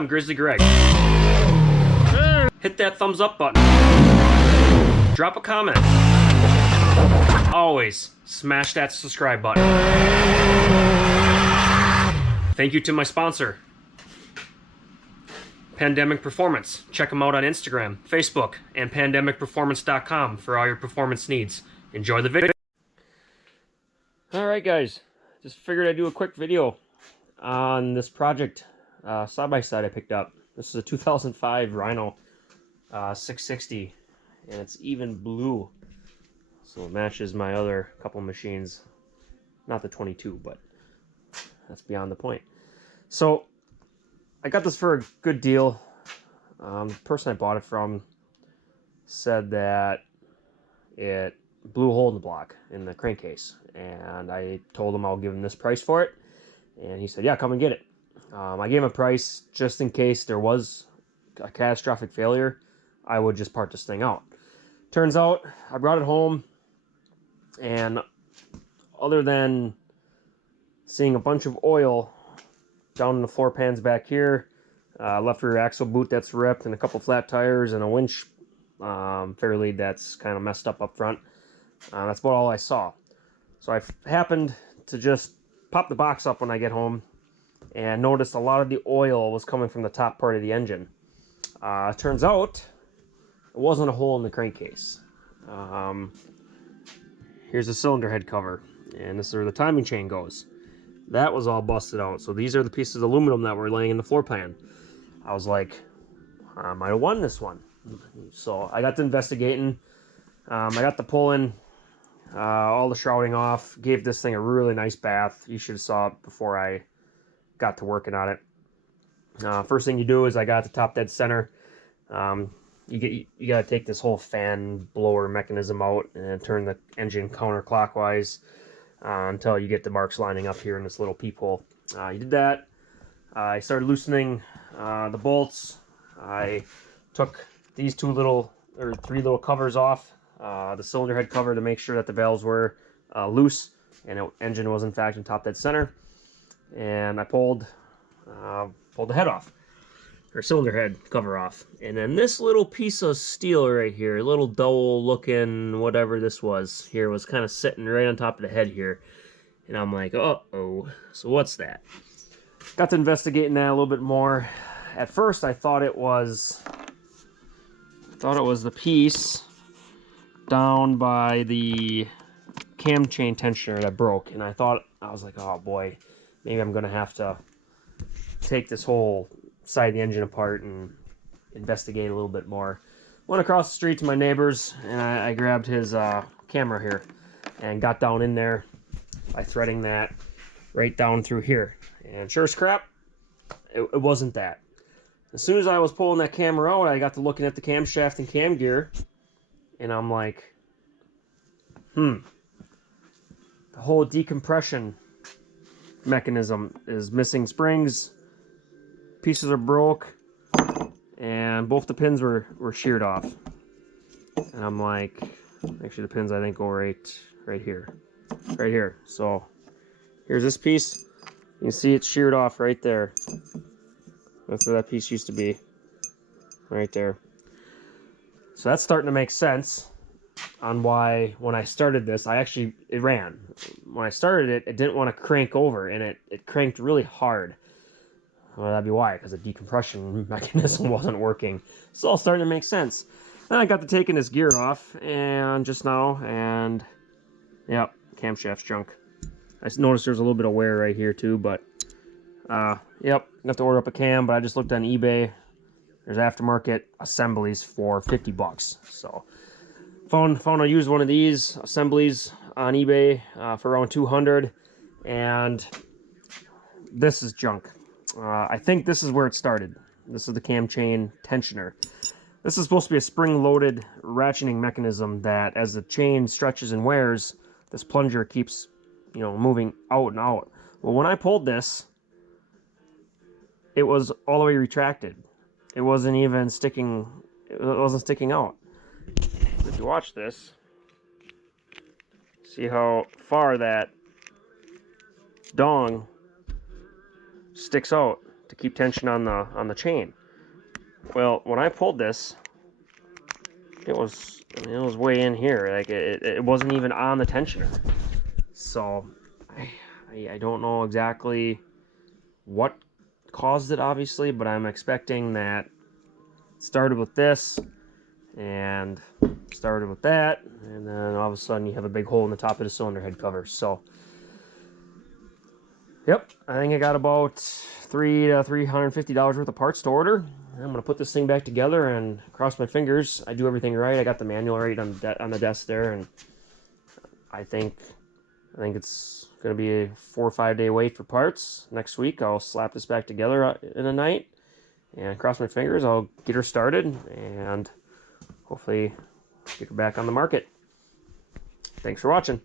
I'm Grizzly Greg. Hit that thumbs up button. Drop a comment. Always smash that subscribe button. Thank you to my sponsor, Pandemic Performance. Check them out on Instagram, Facebook, and pandemicperformance.com for all your performance needs. Enjoy the video. Alright guys, just figured I'd do a quick video on this project side-by-side I picked up. This is a 2005 Rhino 660, and it's even blue. So it matches my other couple machines. Not the 22, but that's beyond the point. So I got this for a good deal. The person I bought it from said that it blew a hole in the block in the crankcase, and I told him I'll give him this price for it, and he said, yeah, come and get it. I gave him a price just in case there was a catastrophic failure. I would just part this thing out. Turns out I brought it home, and other than seeing a bunch of oil down in the floor pans back here, left rear axle boot that's ripped, and a couple flat tires, and a winch fair lead that's kind of messed up front. That's about all I saw. So I happened to just pop the box up when I get home and noticed a lot of the oil was coming from the top part of the engine. Turns out it wasn't a hole in the crankcase. Here's the cylinder head cover, and this is where the timing chain goes. That was all busted out. So these are the pieces of aluminum that were laying in the floor pan. I was like, I might have won this one. So I got to investigating. I got to pulling all the shrouding off. Gave this thing a really nice bath. You should have saw it before I got to working on it. First thing you do is I got the top dead center. You got to take this whole fan blower mechanism out and turn the engine counterclockwise until you get the marks lining up here in this little peephole. You did that. I started loosening the bolts. I took these three little covers off the cylinder head cover to make sure that the valves were loose and the engine was in fact in top dead center. And I pulled the head off, or cylinder head cover off. And then this little piece of steel right here, a little dull looking whatever this was here, was kind of sitting right on top of the head here. And I'm like, uh-oh, so what's that? Got to investigating that a little bit more. At first I thought it was the piece down by the cam chain tensioner that broke, and I was like, oh boy, maybe I'm gonna have to take this whole side of the engine apart and investigate a little bit more. Went across the street to my neighbor's, and I grabbed his camera here and got down in there by threading that right down through here. And sure as crap, it wasn't that. As soon as I was pulling that camera out, I got to looking at the camshaft and cam gear, and I'm like, the whole decompression mechanism is missing springs, pieces are broke, and both the pins were sheared off. And I'm like, actually the pins I think go right here. So here's this piece. You can see it's sheared off right there. That's where that piece used to be, right there. So that's starting to make sense on why when I started this, it ran. When I started it, it didn't want to crank over, and it cranked really hard. Well, that'd be why, because the decompression mechanism wasn't working. It's all starting to make sense. Then I got to taking this gear off, and just now, and yep, camshaft's junk. I noticed there's a little bit of wear right here too, but yep, have to order up a cam, but I just looked on eBay. There's aftermarket assemblies for 50 bucks. So found I used one of these assemblies on eBay for around 200, and this is junk. I think this is where it started. This is the cam chain tensioner. This is supposed to be a spring-loaded ratcheting mechanism that, as the chain stretches and wears, this plunger keeps, moving out and out. Well, when I pulled this, it was all the way retracted. It wasn't even sticking. It wasn't sticking out. If you watch this, see how far that dong sticks out to keep tension on the chain. Well, when I pulled this, it was, I mean, it was way in here. Like it wasn't even on the tensioner. So I don't know exactly what caused it, obviously, but I'm expecting that it started with this and started with that, and then all of a sudden you have a big hole in the top of the cylinder head cover. So yep, I think I got about $300 to $350 worth of parts to order. I'm gonna put this thing back together and cross my fingers I do everything right. I got the manual right on the desk there, and I think it's gonna be a 4 or 5 day wait for parts. Next week I'll slap this back together in a night and cross my fingers. I'll get her started and hopefully get her back on the market. Thanks for watching.